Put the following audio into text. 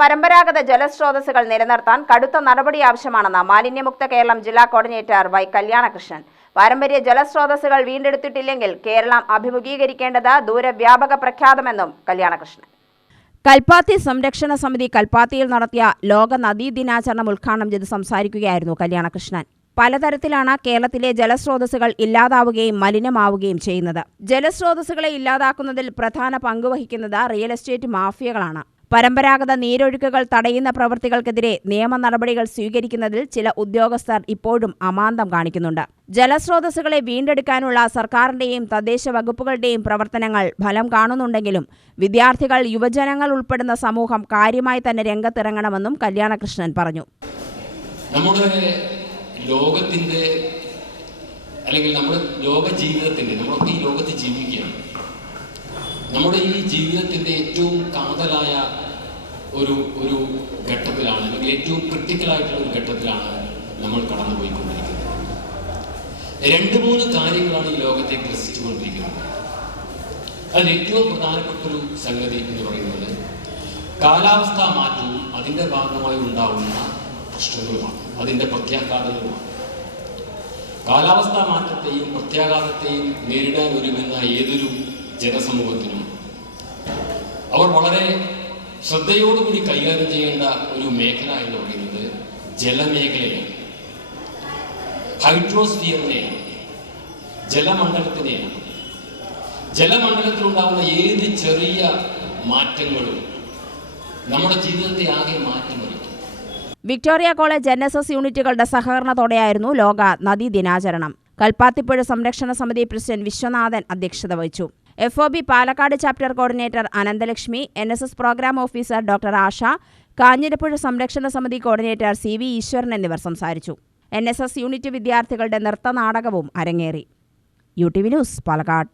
പരമ്പരാഗത ജലസ്രോതസ്സുകൾ നിലനിർത്താൻ കടുത്ത നടപടി ആവശ്യമാണെന്ന് മാലിന്യമുക്ത കേരളം ജില്ലാ കോർഡിനേറ്റർ വൈ കല്യാണകൃഷ്ണൻ. പാരമ്പര്യ ജലസ്രോതസ്സുകൾ വീണ്ടെടുത്തിട്ടില്ലെങ്കിൽ കേരളം അഭിമുഖീകരിക്കേണ്ടത് ദൂരവ്യാപക പ്രഖ്യാതമെന്നും കല്യാണകൃഷ്ണൻ. കൽപ്പാത്തി സംരക്ഷണ സമിതി കൽപ്പാത്തിയിൽ നടത്തിയ ലോക നദീ ദിനാചരണം ഉദ്ഘാടനം ചെയ്ത് സംസാരിക്കുകയായിരുന്നു കല്യാണകൃഷ്ണൻ. പലതരത്തിലാണ് കേരളത്തിലെ ജലസ്രോതസ്സുകൾ ഇല്ലാതാവുകയും മലിനമാവുകയും ചെയ്യുന്നത്. ജലസ്രോതസ്സുകളെ ഇല്ലാതാക്കുന്നതിൽ പ്രധാന പങ്കുവഹിക്കുന്നത് റിയൽ എസ്റ്റേറ്റ് മാഫിയകളാണ്. പരമ്പരാഗത നീരൊഴുക്കുകൾ തടയുന്ന പ്രവൃത്തികൾക്കെതിരെ നിയമ നടപടികൾ സ്വീകരിക്കുന്നതിൽ ചില ഉദ്യോഗസ്ഥർ ഇപ്പോഴും അമാന്തം കാണിക്കുന്നുണ്ട്. ജലസ്രോതസ്സുകളെ വീണ്ടെടുക്കാനുള്ള സർക്കാരിന്റെയും തദ്ദേശ വകുപ്പുകളുടെയും പ്രവർത്തനങ്ങൾ ഫലം കാണുന്നുണ്ടെങ്കിലും വിദ്യാർത്ഥികൾ യുവജനങ്ങൾ ഉൾപ്പെടുന്ന സമൂഹം കാര്യമായി തന്നെ രംഗത്തിറങ്ങണമെന്നും കല്യാണകൃഷ്ണൻ പറഞ്ഞു. നമ്മുടെ ലോകത്തിന്റെ അല്ലെങ്കിൽ നമ്മുടെ ലോക ജീവിതത്തിന്റെ നമ്മളൊക്കെ ഈ ലോകത്ത് ജീവിക്കുകയാണ്. നമ്മുടെ ഈ ജീവിതത്തിന്റെ ഏറ്റവും കാതലായ ഒരു ഒരു ഘട്ടത്തിലാണ് അല്ലെങ്കിൽ ഏറ്റവും ക്രിട്ടിക്കലായിട്ടുള്ള ഒരു ഘട്ടത്തിലാണ് നമ്മൾ കടന്നുപോയിക്കൊണ്ടിരിക്കുന്നത്. രണ്ട് മൂന്ന് കാര്യങ്ങളാണ് ഈ ലോകത്തെ ഗ്രസിച്ചുകൊണ്ടിരിക്കുന്നത്. അതിൽ ഏറ്റവും പ്രധാനപ്പെട്ട ഒരു സംഗതി എന്ന് പറയുന്നത് കാലാവസ്ഥാ മാറ്റവും അതിന്റെ ഭാഗമായി ഉണ്ടാവുന്ന പ്രശ്നങ്ങളുമാണ് അതിന്റെ പ്രത്യാഘാതങ്ങളുമാണ്. കാലാവസ്ഥാ മാറ്റത്തെയും പ്രത്യാഘാതത്തെയും നേരിടാൻ ഒരുങ്ങുന്ന ഏതൊരു ജനസമൂഹത്തിനും വളരെ ശ്രദ്ധയോടുകൂടി കൈകാര്യം ചെയ്യേണ്ട ഒരു മേഖല എന്ന് പറയുന്നത് ജലമേഖലയാണ്. ഹൈഡ്രോസ്ഫിയറിനെയാണ് ജലമണ്ഡലത്തിനെയാണ് ജലമണ്ഡലത്തിലുണ്ടാകുന്ന ഏത് ചെറിയ മാറ്റങ്ങളും നമ്മുടെ ജീവിതത്തെ ആകെ മാറ്റിമറിക്കും. Victoria college N S S യൂണിറ്റുകളുടെ സഹകരണത്തോടെയായിരുന്നു ലോക നദീ ദിനാചരണം. കൽപ്പാത്തിപ്പുഴ സംരക്ഷണ സമിതി പ്രസിഡന്റ് വിശ്വനാഥൻ അധ്യക്ഷത വഹിച്ചു. F O B Palakkad chapter coordinator Ananthalakshmi N S S programme officer doctor Asha Kanjirappuzha സംരക്ഷണ സമിതി കോർഡിനേറ്റർ സി വി ഈശ്വരൻ എന്നിവർ സംസാരിച്ചു. എൻ എസ് എസ് യൂണിറ്റ് വിദ്യാർത്ഥികളുടെ നൃത്തനാടകവും അരങ്ങേറി. U T V news Palakkad.